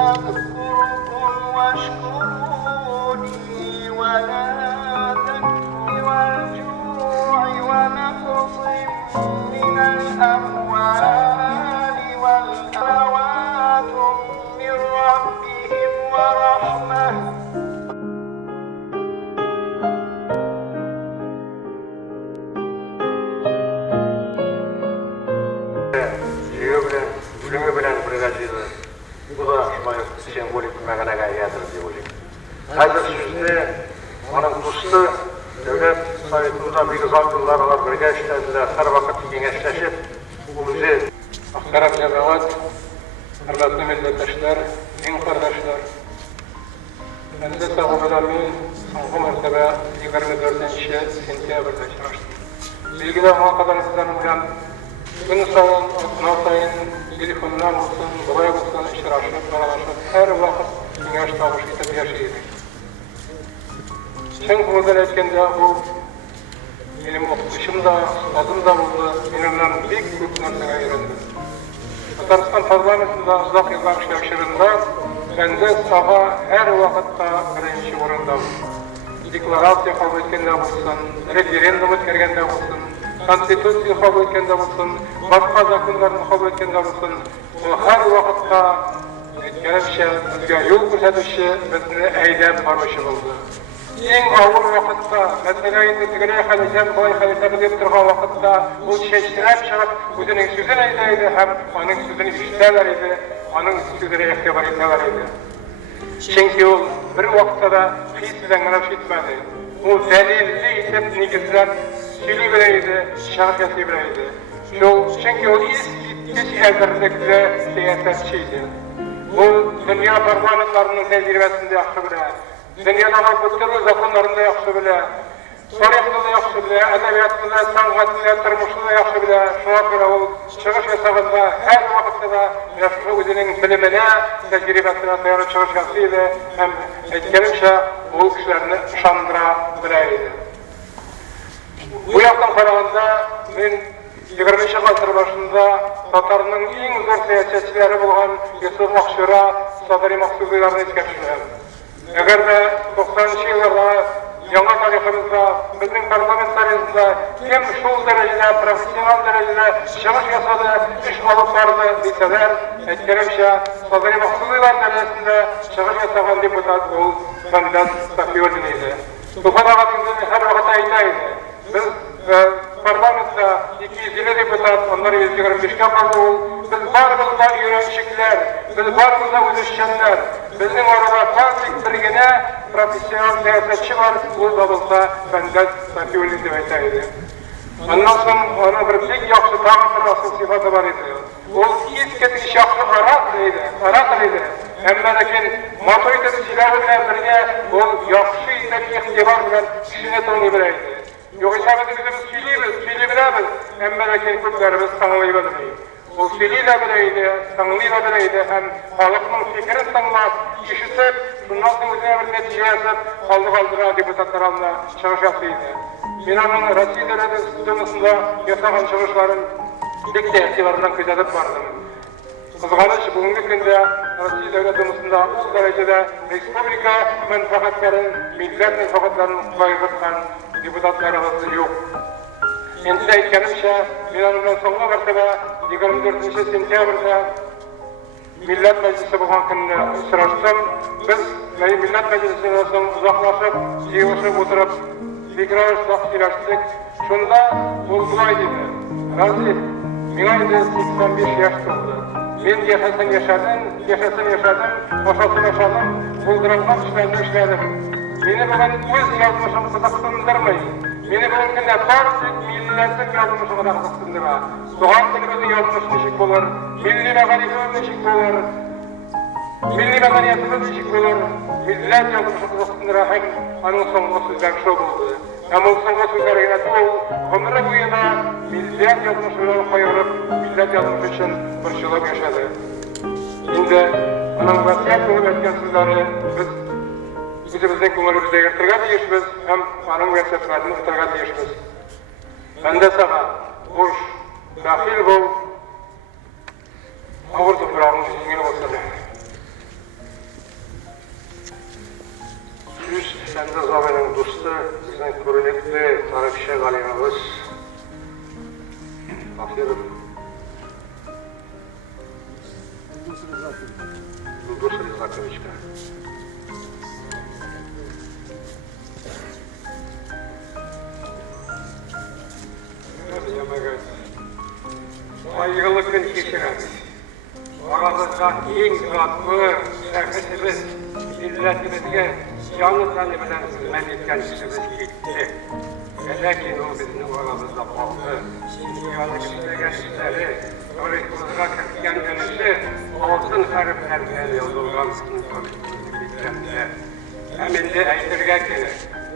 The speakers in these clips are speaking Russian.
أذكركم واشكروني ولا تكفروا والجوع ونقص من الأموال والأموات من ربهم ورحمة Bu da sembolik ma'noga egadir deb o'ylayman. Hozir sizda onun do'sti davlat sovetimizdagi beg'azotlar ular birga ishladilar, har vaqt kengashlashib, o'zi axborot jamoat, hurmatli millatdoshlar, eng qardoshlar. Endi sog'lomlarning so'nggi martaba 24-sentyabrda uchrashdik. Belgilab munosabatlar bilan gün sayın, sayın telefonlar olsun, buraya olsun, iştirakçılık, beraberlik, her vakit dünya tavuşu itip yaşayırız. Sen buradan etkende bu benim okutuşum da, adım da oldu, benimden büyük narsaga öğrendim. Tataristan parlamentinde uzak yıllar yaşlarında ben de saha her vakitte birinci orundayım. Deklarasiya kabul etkende olsun, referendum etkende olsun, Konstitusiya kabul etkende olsun, başka zakonlarni kabul etkende olsun, o her vakitte gerekçe bizga yol ko'rsatuvchi bizni aydab boruvchi bo'ldi. Eng avval vaqtda, mesela endi Tigray xalijan boy xalifa deb turgan vaqtda u chechtirab chiqib, o'zining so'zini aytaydi, ham uning so'zini eshitalar edi, uning so'zini e'tibor etalar edi. Chunki u bir vaqtda hech bilan qarab ketmadi. U dalilli etib negizlab söyleyebilirdi, şahsiyeti bilirdi. Çünkü o hiç elbirlikte siyasetçiydi. Bu dünya parlamentlarının tecrübesinde yaxşı bilir. Dünyadaki bütün zakonlarında yaxşı bilir. Tarihinde de yaxşı bilir, edebiyatında, sanatında, turmuşunda yaxşı bilir. Şuna göre o çıkış yasağında her vakitte de özünün bilimine, tecrübesine dayalı çıkış yapsıydı. Hem etkilemişse o kişilerini şandıra bilirdi. Bu yaktan qaraganda men 20-nji asır başında Tatarның eng zo'r siyosatchilari bo'lgan Yusuf Akshura, Sadri Maqsudilarni esga tushiraman. Agar da 90-nji yillarda yangi tariximizda bizning parlamentarizmda kim shu darajada professional darajada chiqish yasadi, ish olib bordi desalar, aytganimcha Sadri Maqsudilar darajasida chiqish yasagan deputat u Sandat Safiuddin edi. Bu qanaqatingni har vaqt aytaydi. Biz parlamentda 250 deputat, onlar 125'e kaldı. Biz barımızda öğrenciler, biz barımızda uzuşanlar, bizim orada partik birgine profesyonel siyasetçi var, bu da bulsa Sandat Safiuddin deb aytaydi. Ondan sonra ona bir tek yaxşı tağın bir asıl sıfatı var idi. O ilk ketiş yaxşı arat idi. Ama lakin motoyda silahı bilen birge o yaxşı itek ihtibar bilen kişine to'g'ri bilaydi. Yoksa biz söyleyemez. Ama lakin köplerimiz tanıyabilir. O söyleyemeydi, tanıyabilirdi. Hem halkın fikrini tanımaz, işitip, bundan sonra bir netice yazıp, kaldıra deputatlar alına çıkış yaptıydı. Ben onun Rusya devletinde yasagan çıkışların ilk ihtibarından küzetip vardım. Kızgınç bugünkü günde Rusya devletimizde o derecede Respublika menfaatlerin, millet menfaatlerini koyduğundan deputatlarımız yok. Endi aytganimcha, men bilan so'nggi martaba 24-sentyabrda Millat Majlisi bo'lgan kunni uchrashdim. Biz Millat Majlisidan uzoqlashib, yig'ilishib o'tirib, fikr suhbatlashdik. Shunda u bunday dedi: "Razi, menga endi 85 yosh to'ldi. Men yashasam yashadim, boshqasini yashadim, bo'ldirilgan ishlarni ishladim. Meni bilan o'z yozmishim qiziqtirmaydi. Meni bilan kunde barcha millatning yozmishini qiziqtiradi. So'g'an tilimizni yozmish nechik bo'lar, milliy madaniyatimiz nechik bo'lar, milliy madaniyatimiz nechik bo'lar, millat yozmishi qiziqtiradi. Ham aning so'nggi so'zlari shu bo'ldi. Ammo so'nggi so'zlariga umri bo'yida millat yozmishi bilan qo'yilib, millat yozmishi uchun bir yo'l yashadi. Endi uning vasiyat qilib aytgan so'zlari bizning ko'nglimizga kirgan deyishmiz, ham uning vasiyatlarini o'tirgan deyishmiz. Banda sana bo'sh, daxil bo'l, og'ir to'pramni yengil bo'lsin. Şimdi zamanın dostu, bizden körünekli tarifşe galimimiz Afiyet Ludos Rizakoviç'ka. Saygılı gün geçiririz. Aramızda en katlı şerefimiz, milletimizge canlı tanımından hizmet etken kişimiz gitti. Lakin o bizim aramızda kaldı. Dünyanın işleyen işleri, öğretmenlere kırpken dönüşü, altın harflerle yazılgan sınıflarında. Hemen de aytırga gelir.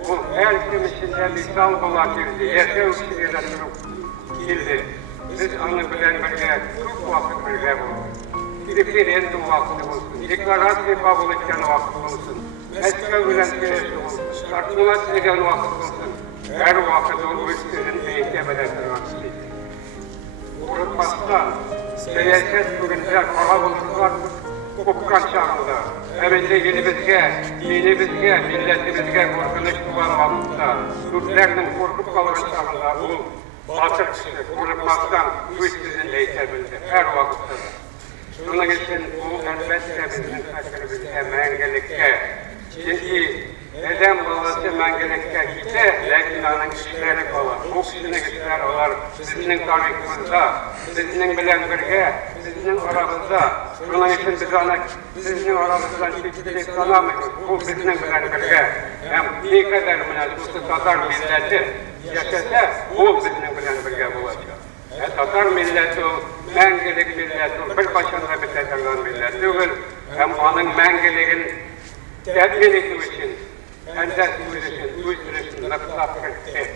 Bu her kim içinde lisan bulakirdi, yaşa uçsuyla durup girdi. Biz onu bilen birge, çok vakit birge bulduk. Referendum vakti olsun, deklarasyon kabul etken vakti olsun, Meske bilen süreçli olsun, tartışma çeken vakti olsun, her vakit o üstünün eğitemeden vakti. Unutmazsa, siyaset bugünler kalabalıklar kopkan çağında, hemen de dinimizge, milletimizge korkunç duvar vakitte, Türklerinin korkup kalan çağında bu batır kişi unutmazsan üstünün eğitebildi, her vakitte. Bunun için bu elbette bizim fakirimize mengelikte. Çünkü neden babası mengelikte gitti, lakin onun işleri falan. Bu kişinin işleri var, bizim tarihimizde, bizim bilen birge, bizim aramızda. Bunun için biz onu bizim aramızdan çekilip sanamıyoruz. Bu bizim bilen birge. Hem ne kadar münasebeti Tatar milleti yaşasa, bu bizim bilen birge olacak. Tatar milleti, mengelik milleti, bir başına bitetirlen milleti, hem onun mengeliğin tedbirliği için, endesimiz için, uyuşturucu nefsat kırktı.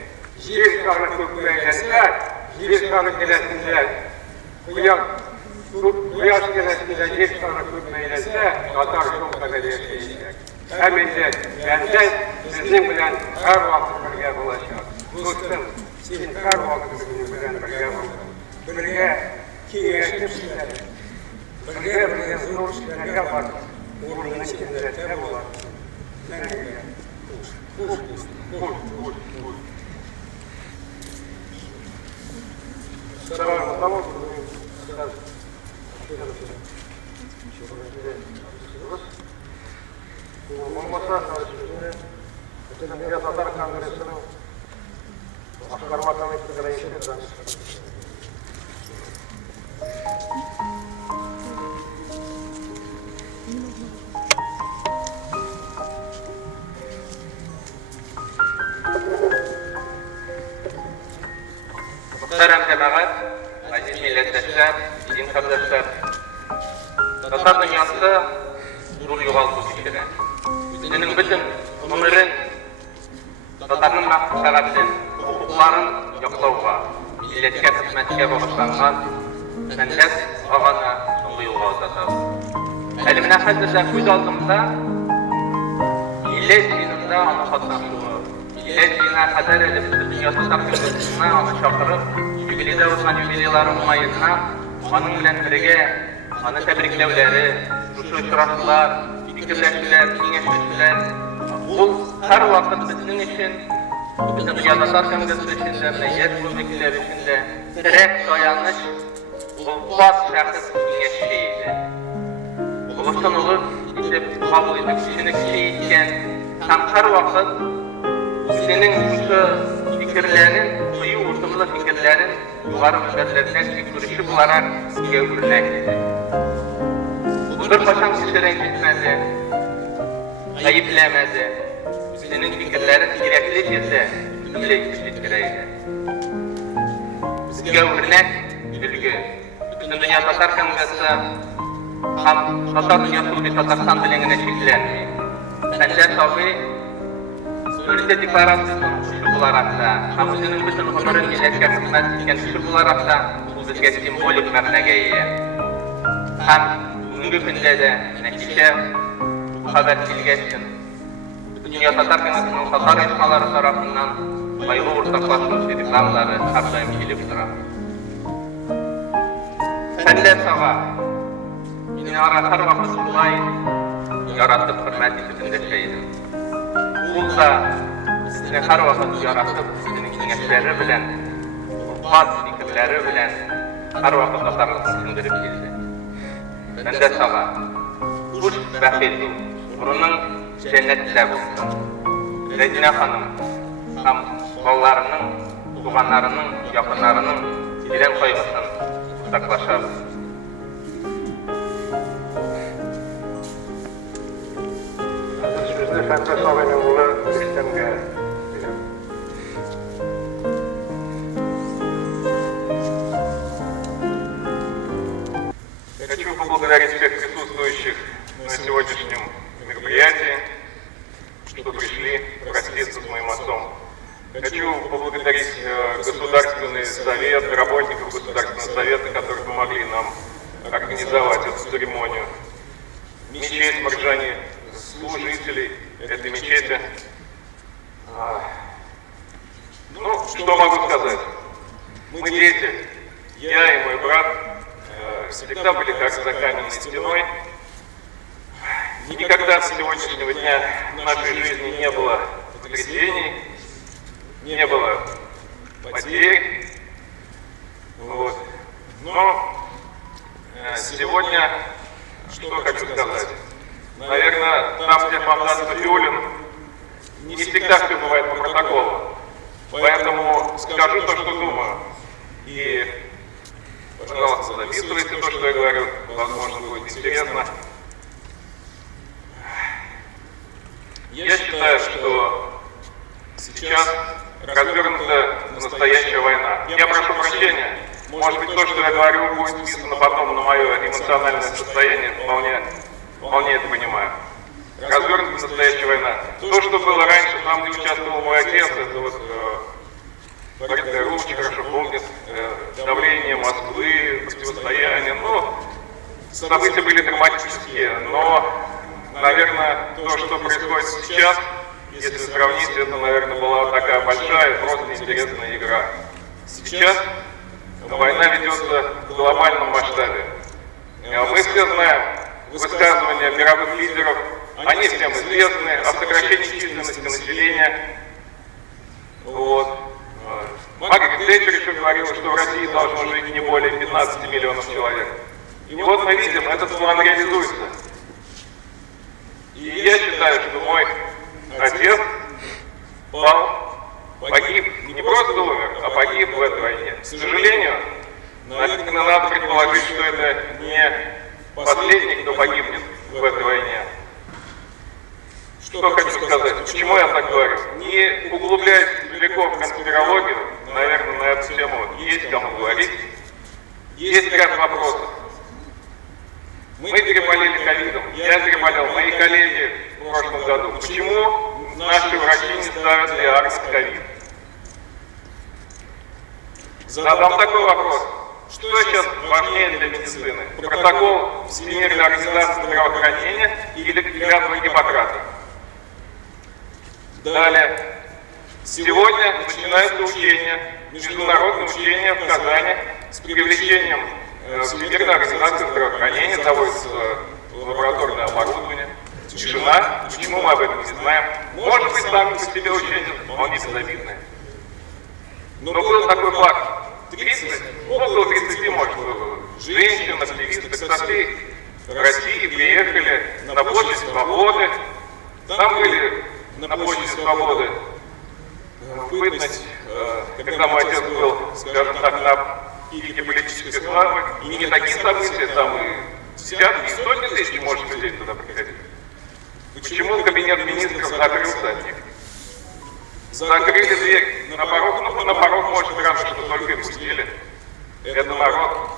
Bir sarı kökbeylense, bir sarı gelesinde, kuyas gelesinde bir sarı kökbeylense, Tatar çok da yaşayacak. Hemen de bende bizim bilen her vakit birge olacak. Dostum, sizin her vakit bizim bilen birge olacak. Birge kiyleşip sizler, birge zor sizler var, uğrunun içinde ne olur? Tamam. Olmasa Türkiye Tatar Kongresi'nin Askarma Komitesi Reisi'nden Muhterem cemaat, aziz milletvekiler, din kardeşler, Tatar dünyası zor yoğaltı geçirir. Senin bütün ömrün Tatar'ın məqsədinin, hukukların yoxlauğa, milletke hizmetke bağışlanğan, sənət ağana sonlu yola uzatır. Elimine hazırda göz altımda, millet dininde onu katlandığı, millet dinine kadar edip, dünya Tatar kültürüne onu çakırıp, Jubilede olsan jubileların mayına, onun bilen birge, onu tebriklevleri, uçurasılar, fikirleştiler, kengişleştiler. Bu her vakit bizim için, bizim Dünya Tatar Kongresi içinde, yer hürmekler içinde, direkt dayanış, olmaz şahıs kengişliydi. Olursan olur, işte kabul edip, kişinin kişiyken, hem her vakit, senin şu fikirlerin, suyu urtumlu fikirlerin, yuvarı müdürlerine çıkırışı bularak gövürlekti. Bir başam kişi rencitmedi, ayıplemedi. Senin fikirlerin gerekli şekilde tümle yetiştireydi. Gövürnek, bilgi. Bütün Dünya Tatar Kongresi, hem Tatar Dünyası bir Tatarsan diline şekillenmeyi. Bence tabi, Ülke deklarasyonu kuşu olarak da, hamısının bütün ömrün milletke hizmet etken kuşu olarak da bu bizge simbolik mebnege iyi. Hem bugünkü günde de netice bu haber bilgeçsin. Dünya Tatar Kongresi'nin Tatar eşmaları tarafından bayılı ortaklaşmış dediklamları her daim gelip durar. Sen de sağa, yine ara her vakit bulay, yaratıp hürmet ettiğinde şeydim. Ул да безне һәрвакыт яратып, үзенең киңәшләре белән, урман фикерләре белән һәрвакыт татарлыкны сеңдереп килде. Бәндә сага, хуш бәхет ул, урының җәннәттә булсын. Рәдинә ханым һәм балаларының, туганнарының, якыннарының тирән кайгысын уртаклашабыз. Сүзне Фәнзә Сабайның улы Рөстәмгә бирәм. Хочу поблагодарить всех присутствующих на сегодняшнем мероприятии, что пришли проститься с моим отцом. Хочу поблагодарить Государственный совет, работников Государственного совета, которые помогли нам организовать эту церемонию. Мечеть Марджани, служителей этой мечети. Ну, что могу сказать? Мы дети, я и мой брат, всегда были как за каменной стеной. Никогда с сегодняшнего дня в нашей жизни не было потрясений, не было потерь. Вот. Но сегодня, что хочу сказать? Наверное, там, где Фонтан Софиулин, не всегда все бывает по протоколу. Поэтому скажу то, что думаю. И, пожалуйста, записывайте то, что я говорю. Возможно, будет интересно. Я считаю, что сейчас развернута настоящая война. Я прошу прощения. Может быть, то, что я говорю, будет списано потом на мое эмоциональное состояние. Вполне это понимаю. Развернута настоящая война. То, что было раньше, там, где участвовал мой отец, это вот Борис Ручи хорошо помнит, давление Москвы, противостояние. Ну, события были драматические, но, наверное, то, что происходит сейчас, если сравнить, это, наверное, была такая большая, просто интересная игра. Сейчас война ведется в глобальном масштабе. Мы все знаем высказывания мировых лидеров, они всем известны, о сокращении численности населения. Вот. Маргарет Тэтчер еще говорила, что в России должно жить не более 15 миллионов человек. И вот мы видим, этот план реализуется. И я считаю, что мой отец погиб, не просто умер, а погиб в этой войне. К сожалению, наверное, надо предположить, что это не последний, кто погибнет в этой войне. Что хочу сказать? Почему я так говорю? Не углубляясь далеко в конспирологию, наверное, на эту тему есть кому говорить. Есть ряд вопросов. Мы переболели ковидом. Я переболел, мои коллеги в прошлом году. Почему наши врачи не ставят диагноз ковид? Задам такой вопрос. Что сейчас важнее для медицины? Протокол Всемирной организации здравоохранения или клятва Гиппократа? Далее. Сегодня начинается учение, международное учение в Казани с привлечением Всемирной организации здравоохранения, заводится лабораторное оборудование. Тишина. Почему мы об этом не знаем? Может быть, сами по себе учения вполне безобидные. Но был такой факт. Около 30, может, женщин, активисток со всей России приехали на площадь Свободы. Там были на площади Свободы в бытность, когда мой отец был, скажем так, на пике политической славы. И не такие события, там и десятки, и сотни тысяч, может, людей туда приходили. Почему кабинет министров закрылся от них? Закрыли дверь на порог, ну на порог, может, странно, что только и пустили. Это народ.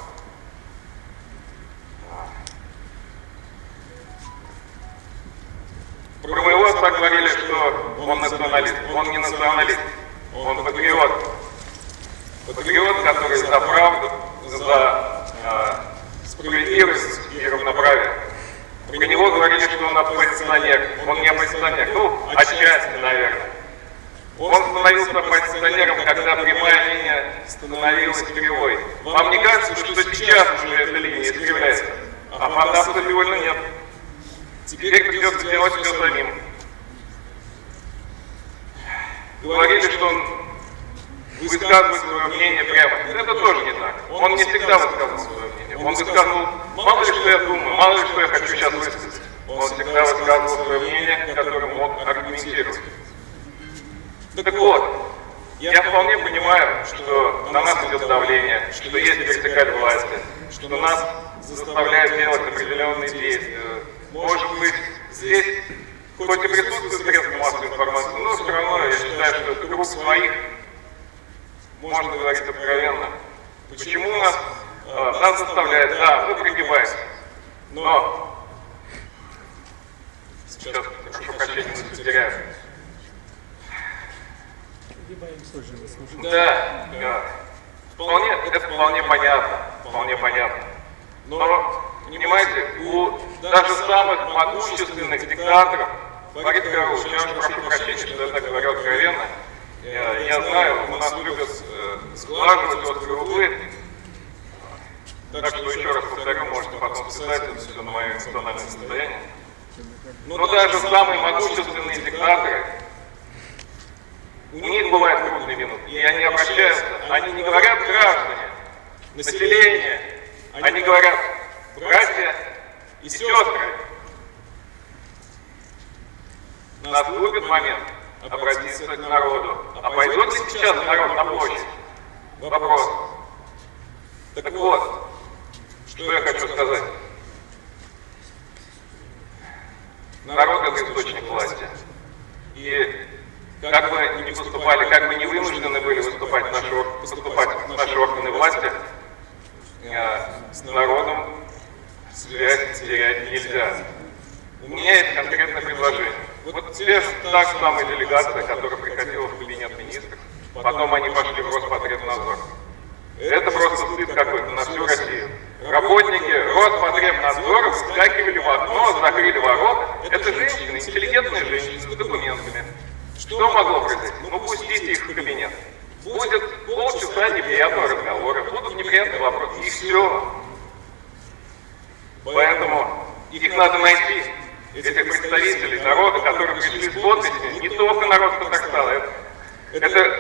Про моего отца говорили, что он националист. Он не националист, он патриот. Патриот, который за правду, за справедливость и равноправие. Про него говорили, что он оппозиционер. Он не оппозиционер, ну, отчасти, наверное. Он становился оппозиционером, когда прямая линия становилась кривой. Вам не кажется, что сейчас уже эта линия искривляется? А Фонтана Софиулина нет. Теперь придется делать все самим. говорили, что он высказывает свое мнение прямо. Это тоже не так. Он не всегда высказывал свое мнение. Он высказывал, мало ли что я думаю, мало ли что я хочу сейчас высказать. Он всегда высказывал свое мнение, которое мог аргументировать. Так вот, я вполне понимаю, что на нас идет давление, что есть вертикаль власти, что нас заставляют делать определенные действия. Может быть, здесь хоть и присутствует средства массовой информации, но все равно я считаю, что это круг своих, можно говорить откровенно. Почему нас заставляют? Да, мы пригибаемся. Но сейчас, прошу прощения, мы потеряем. Да, это вполне понятно. Но, понимаете, у даже самых могущественных диктаторов, Борис Карлович, я очень прошу прощения, что я так говорю откровенно, я знаю, у нас любят сглаживать острые углы, так что еще раз повторю, можете потом списать это все на мое эмоциональное состояние. Но даже самые могущественные диктаторы, у них бывают трудные минуты, и они обращаются, они не говорят граждане, население, они говорят братья и сестры. Наступит момент обратиться к народу. А пойдет ли сейчас народ на площадь? Вопрос. Так вот, что я хочу сказать. Народ — это источник власти. И как бы ни поступали, как бы не вынуждены были поступать наши органы власти, с народом связь терять нельзя. У меня есть конкретное предложение. Вот те та же самая делегация, которая приходила в кабинет министров, потом они пошли в Роспотребнадзор. Это просто стыд какой-то на всю Россию. Работники Роспотребнадзора вскакивали в окно, закрыли ворота. Это женщины, интеллигентные женщины с документами. Что могло произойти? Ну, пустите их в кабинет. Будет полчаса неприятного разговора, будут неприятные вопросы, и все. Поэтому их надо найти, этих представителей народа, которые пришли с подписями, не только народ Казахстана. Это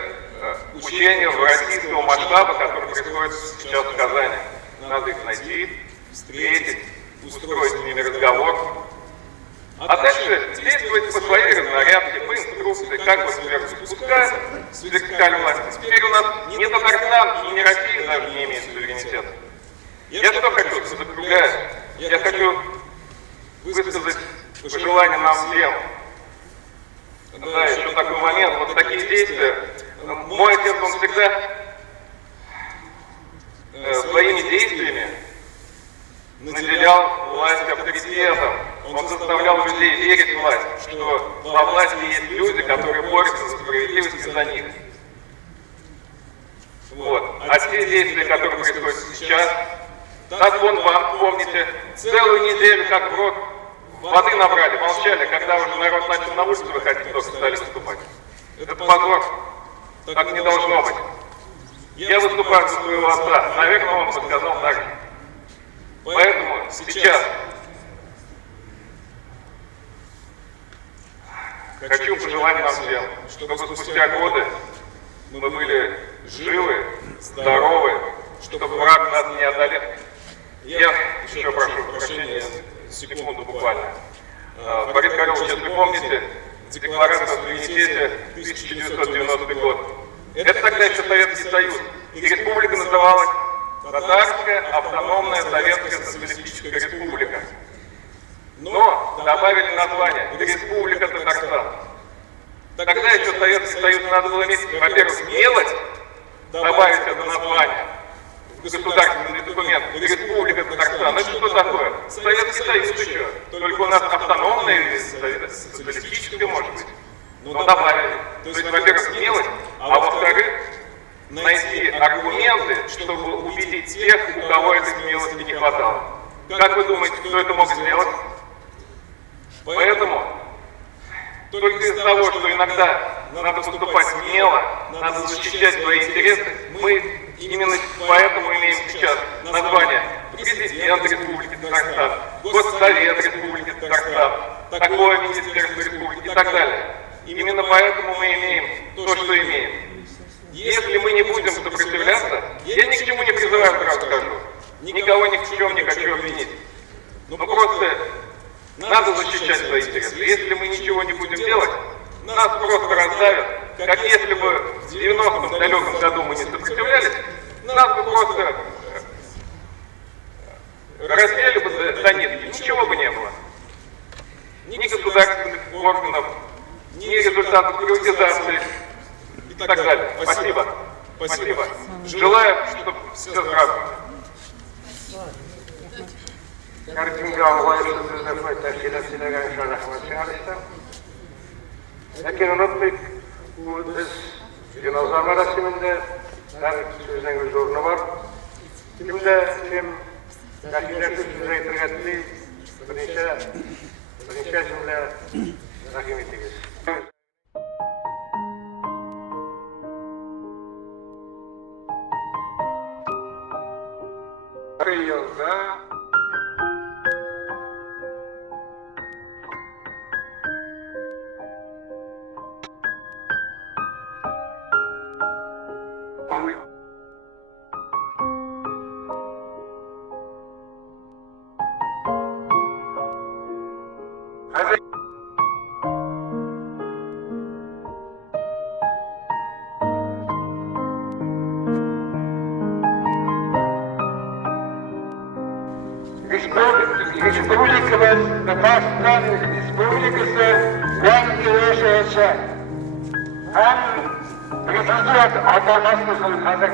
учение российского масштаба, которое происходит сейчас в Казани. Надо их найти, встретить, устроить с ними разговор. А дальше действовать по своей разнарядке, по инструкции, как бы сверху спускать с вертикальной власти. Теперь у нас ни Татарстан и ни Россия даже не имеют суверенитета. Я что хочу, закругляю? Я хочу высказать пожелание нам всем. Да, еще такой момент, вот такие действия. Мой отец, он всегда своими действиями наделял власть авторитетом. Он заставлял людей верить в власть, что во власти есть люди, которые борются за справедливость и за них. Вот. А те действия, которые происходят сейчас, Татвонбанк, помните, целую неделю как в рот воды набрали, молчали, когда уже народ начал на улицу выходить, только стали выступать. Это позор. Так не должно быть. Я выступаю за своего отца, наверное, он бы сказал так же. Поэтому сейчас хочу пожелать нам всем, чтобы спустя годы мы были живы, здоровы, чтобы враг нас не одолел. Я еще прошу прощения, секунду буквально. Борис Карлович, если помните, декларация о суверенитете 1990 год. Это тогда еще Советский Союз. И республика называлась Татарская автономная Советская Социалистическая Республика. Но добавили название Республика Татарстан. Тогда еще Советский Союз надо было иметь, во-первых, смелость добавить это название в государственный документ Республика Татарстан. Это что такое? Советский Союз еще. Только у нас автономная социалистическая, может быть. Но добавили. То есть, во-первых, смелость, а во-вторых, найти аргументы, чтобы убедить тех, у кого этой смелости не хватало. Как вы думаете, кто это мог сделать? Поэтому только из-за того, что иногда надо поступать смело, надо защищать свои интересы, мы именно поэтому имеем сейчас название Президент Республики Татарстан, Госсовет Республики Татарстан, такое Министерство Республики и так далее. Именно поэтому мы имеем то, что имеем. Если мы не будем сопротивляться, я ни к чему не призываю, сразу скажу. Никого ни в чем не хочу обвинить. Но просто надо защищать свои интересы. Если мы ничего не будем делать, нас просто раздавят, как если бы в 90-м далеком году мы не сопротивлялись, нас бы просто раздели бы до нитки, ничего бы не было. Ни государственных органов, ни результатов приватизации и так далее. Спасибо. Спасибо. Желаю, чтобы все здравствуйте. Kardeşimle Allah'ın sözlerine teşkilatıyla görüşen rahmet çağrıştım. Lakin unutmayık, bu biz cenaze merasiminde her sözün zorunu var. Şimdi kim teşkilatı söze getirgetli birinci cümle rahim ettiğimiz. Yılda Республикамız Татарстан Республикасы Яңгы yaşayacak. Hem Президент atamasını hazır.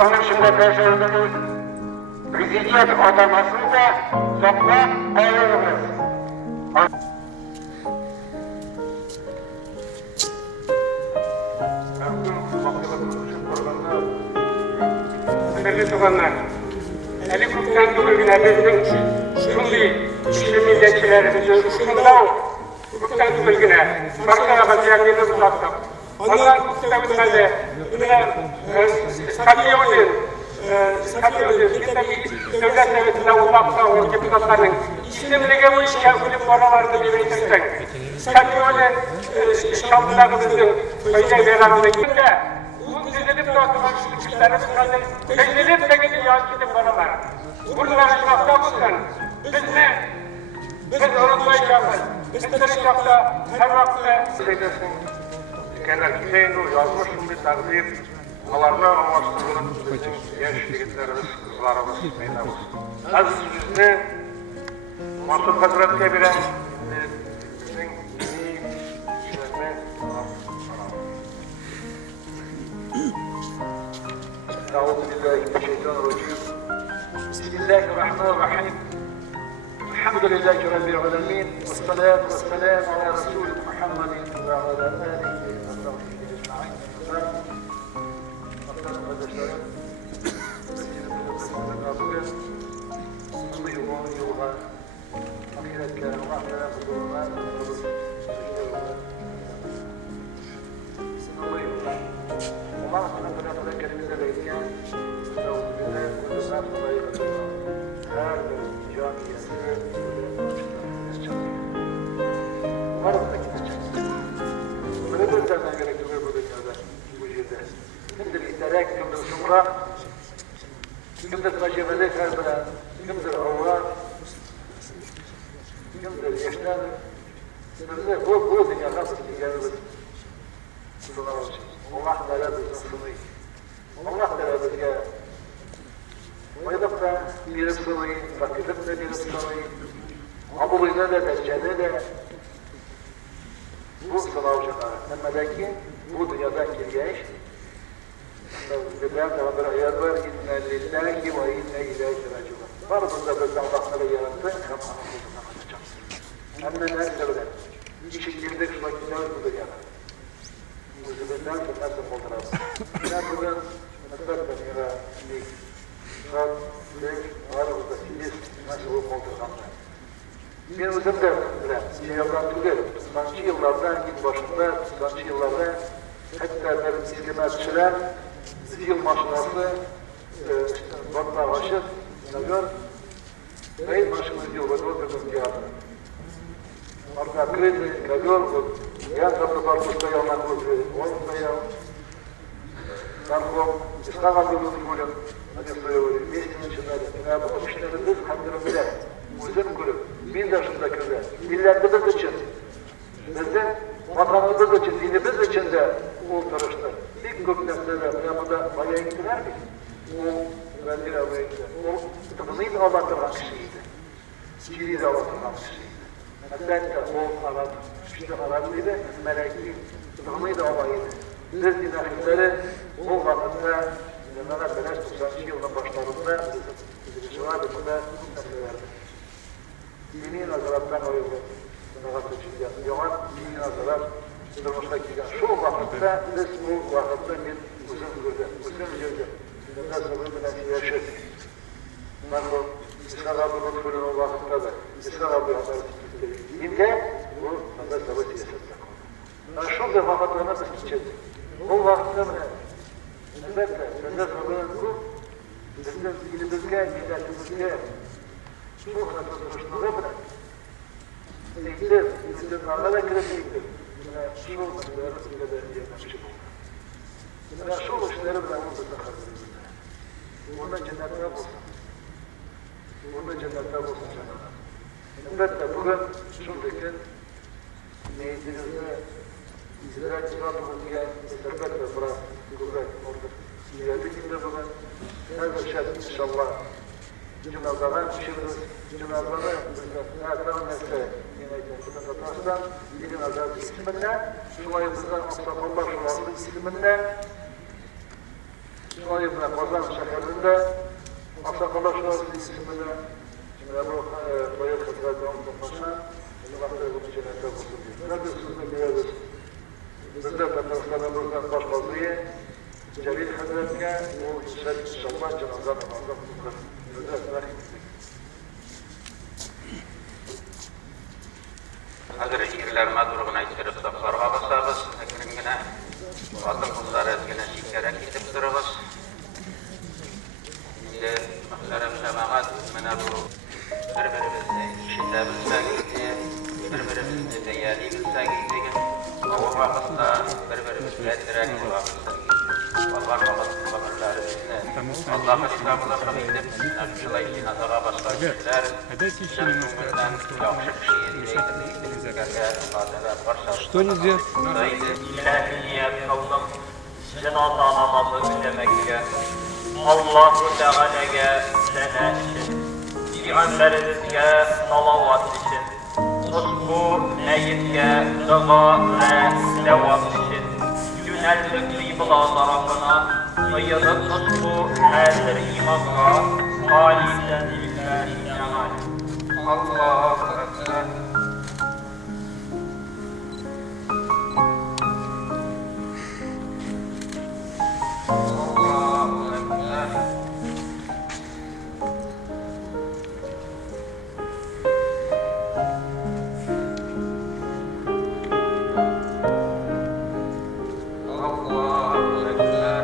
Onun için de karşıladığımız Президент atamasını da saklayıp alıyoruz. Değerli tutanlar, Ali Kurt'tan bugüne bizim şunday güçlü milliyetçilerimizi uşundav Kurt'tan bugüne farkına bakacağını uzattık. Ondan Kurt'tan bugüne Skapiyodin, devlet devletinde olmakta o deputatların isimliğe bu işe kulüp oralarını belirtirsen, Skapiyodin şaltlarımızın öyle veranına gittiğinde bu düzenip de oturmak güçlerimiz kaldı. Düzenip de gidiyor yankıdık oralar. Bunları şafta bulsan, biz unutmayacağız. Biz şafta her vakti Kenarkileyin o yazmışım bir takdir. Alarına amaçlarının bizim genç yigitlerimiz, kızlarımız, meydamız. Aziz yüzünü Mansur Hazret'e bilen bizim iyi işlerini Euzubillahimineşşeytanirracim. Bismillahirrahmanirrahim. Elhamdülillahi Rabbil alemin. Vessalatu vesselamu ala Resulü Muhammedin ve ala alihi ve sahbihi ecmaîn. Arkadaşlarım, mescidimizin kabulü, sunduğu yoluna, ahiretlerine, ahirete huzuruna, sunduğu yoluna, Allah tarafından kendimize bekleyen, Euzubillahimineşşeytanirracim, her bir camiyesi, umarım da gideceğiz. Böyle gözlerden gerekiyor bu dünyada, bu yerde. Kimdir İdderek, kimdir Sumra, kimdir Recebeli Kerbela, kimdir Avva, kimdir Yeşler. Kimdir bu dünyada bir geliriz. Allah Teala bizi sunuyor. Allah Teala bize Maydıkta bir sunuyor, fakirlikte bir sunuyor. Abuluyla da, derecede de bu sınavcılar. Emmedeki bu dünyadan girgeç. Bizden daha bir ayet var. İnne lillahi ve inne ileyhi raciun. Varımızda bizden Allah'ları yarattı. Hem anamızdan kaçacağız. Hem de nerede öyle. İşin girdik şuna gidiyor bu dünyada. Bu zibirden nasıl olduralım. Ben bugün mesela bir saat aramızda siz nasıl olduralım. Benim özüm de yıldan değil, 90'cı yıllardan ilk başında, 90'cı yıllarda hatta benim hizmetçiler yıl maşinası batla başı nagör ve maşinası yolu ödümüz geldi. Arka накрытый ковер, вот, я там на борту стоял на кухне, он стоял, Тархом, Исхак Абдуллин Гулин, они стояли, вместе начинали. Я был мечтали, біз қандырымда, өзім гүлім, мен де шында кірді. Миллиардымыз үшін, біздің ватанымыз үшін, еліміз үшін де ол тұрышты. Тек көп нәрселер, я бұда баяйын әрбей, ол Вәзир Абайында, ол тұғынын ала тұрған кіші еді. Сирийді ала тұрған кіші еді. Әлбәтті ол араб, күшті араб еді, мәләйкі тұғынын ала еді. Біз динахилері ол вақытта, жаңағы 1990 жылдың баштарында жылады бұда нәрселерді. Дини назараттан ойылды, жаңағы түчінде. Оған дини назарат тұрмышқа келген. Шол вақытта біз ол вақытта мен өзім көрді, өзім жерді. Бұнда сұрғы білән яшет. Нақыл, Исхақ Абдуллин Гулин ол вақытта да, Исхақ Абдуллин Гулин. Енді ол анда сабат есетті. Шолдай вақыттарына біз түчеді. Ол вақытта міне, әлбәтте, сәнді сұрғының көп, біздің елімізге, милләтімізге, сол ғана тұрышынығы міне, тегілер, еліміздің аға да кіріп тегілер, міне, сол мәселері бізде де ернәмші болды. Міне, сол ішінері міне, ол біздің қазірімізде. Оны жәннатта болсын. Оны жәннатта болсын жаңағы. Әлбәтте, бүгін шолдекен, мейдіңізді İzrail İslam'ın diye serbest ve bırak kuvvet orada ziyareti günde bugün her bir şey inşallah Cenab-ı pişiririz. Cenab-ı her tanesi yine katastan dilin azabı isminle şu ayımızdan Aksakallah Şurası isminle şu ayımızdan Kazan şehrinde Aksakallah Şurası isminle Cenab-ı Bayır Kıdrat'ı Paşa Allah'ta bunu cennette bulsun diyor. Ne diyorsunuz da biliyoruz. Bizde Tataristan'ımızdan başvazıyı Celil Hazret'e o inşallah cenazan namazdan bulunur. Bizde Hazır şiirlerime durğuna içirip saflarga basabız. Ekrimgine Batın kızları ezgine şikerek gidip durabız. Şimdi Mahşerem Şemaat mene bu birbirimizni işinde bilsegiydi, birbirimizni deyali bilsegiydi. O vaqtda bir-birimizga direk bo'lamiz. Alloh xabarlari bizni Alloh hisobida qilib shulayki nazarga boshlaydilar. Что нельзя? İlahiyat kavlam cenaza namazı ülemekke Allahu Teala'ga sene için Peygamberimizge salavat için Ushbu neyitge dua ve devam için yöneldik Kıbla tarafına Sayılıp ushbu hazır imamga Haliden ilgili cemal Allahu Ekber. Allahu Ekber. Allahu Ekber.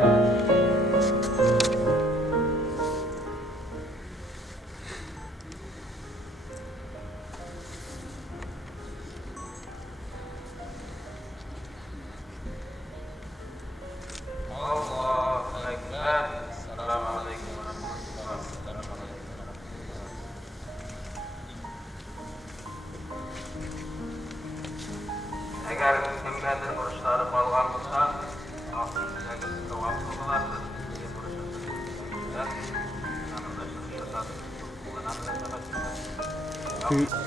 Allahu Ekber. Selamun Aleyküm ve Rahmetullah. Eğer kimlerdir burçları balgan olsa, aklınızdaki devam kılmalardır. Bir burçları yanında çalışırsanız, kullanan da